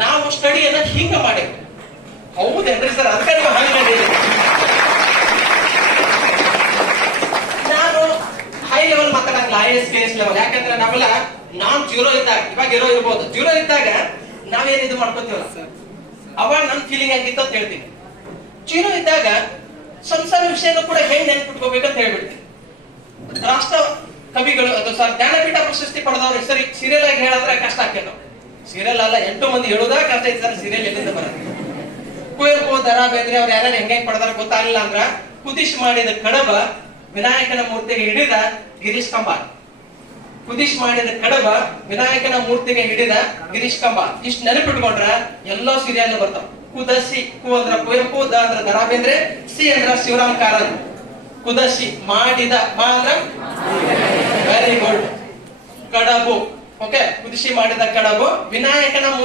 ನಾವು ಸ್ಟಡಿಯನ್ನ ಹಿಂಗ ಮಾಡೇವಿ. ಹೌದೇನ್ರಿ ಸರ್? ಅದಕ್ಕೆ ನೀವು ಹಂಗ ಮಾಡಿರಿ. ನಾನು ಹೈ ಲೆವೆಲ್ ಮಾತಾಡಂಗಿಲ್ಲ, IAS KS ಲೆವೆಲ್. ಯಾಕಂದ್ರೆ ನಾವೆಲ್ಲ ನಾನ್ ಜೀರೋ ಇದ್ದಾಗ, ಇವಾಗ ಇರೋ ಇರ್ಬೋದು, ಜೀರೋ ಇದ್ದಾಗ ನಾವೇನ್ ಇದು ಮಾಡ್ಕೋತೀವಲ್ಲ ಸರ್, ಅವಾಗ ನನ್ ಫೀಲಿಂಗ್ ಆಗಿತ್ತು ಅಂತ ಹೇಳ್ತೀನಿ. ಜೀರೋ ಇದ್ದಾಗ ಸಣ್ಣ ಸಣ್ಣ ವಿಷಯನೂ ಕೂಡ ಹೆಂಗ್ ನೆನ್ಪಿಟ್ಕೋಬೇಕಂತ ಹೇಳ್ಬಿಡ್ತೀನಿ. ರಾಷ್ಟ್ರ ಕವಿಗಳು ಅದು ಸರ್ ಜ್ಞಾನಪೀಠ ಪ್ರಶಸ್ತಿ ಪಡೆದವ್ರ ಹೆಸರಿ ಸೀರಿಯಲ್ ಆಗಿ ಹೇಳಿದ್ರೆ ಕಷ್ಟ ಆಕೇನು. ಸೀರಿಯಲ್ ಅಲ್ಲ, 8 ಮಂದಿ ಹೇಳುದಾ ಕಷ್ಟ ಐತೆ ಸರ್. ಸೀರಿಯಲ್ ಎಲ್ಲಿಂದ ಬರುತ್ತೆ? ಕುವೆಂಪು, ದ.ರಾ ಬೇಂದ್ರೆ ಅವ್ರು ಯಾರ್ಯಾರು ಹೆಂಗೆ ಪಡೆದಾರ ಗೊತ್ತಾಗಲಿಲ್ಲ ಅಂದ್ರ, ಕುದಿಶ್ ಮಾಡಿದ ಕಡಬ ವಿನಾಯಕನ ಮೂರ್ತಿಗೆ ಹಿಡಿದ ಗಿರೀಶ್ ಕಂಬಾರ್. ಕುದಿಶ್ ಮಾಡಿದ ಕಡಬ ವಿನಾಯಕನ ಮೂರ್ತಿಗೆ ಹಿಡಿದ ಗಿರೀಶ್ ಕಂಬಾರ್. ಇಷ್ಟು ನೆನಪಿಟ್ಕೊಂಡ್ರ ಎಲ್ಲಾ ಸೀರಿಯಲ್ ಬರ್ತಾವ. ಕುದಸಿ, ಕು ಅಂದ್ರ ಕುವೆಂಪು, ದ ಅಂದ್ರ ದ.ರಾ ಬೇಂದ್ರೆ, ಸಿ ಅಂದ್ರ ಶಿವರಾಮ್ ಕಾರಂತ್. ಕುದಸಿ ಮಾಡಿದ, ಮಾ ಅಂದ್ರ ವೆರಿ ಗುಡ್, ಕಡಬು. ಓಕೆ, ಕುದಿಸಿ ಮಾಡಿದ ಕಡಬು ವಿನಾಯಕನ ಮೂರ್ತಿ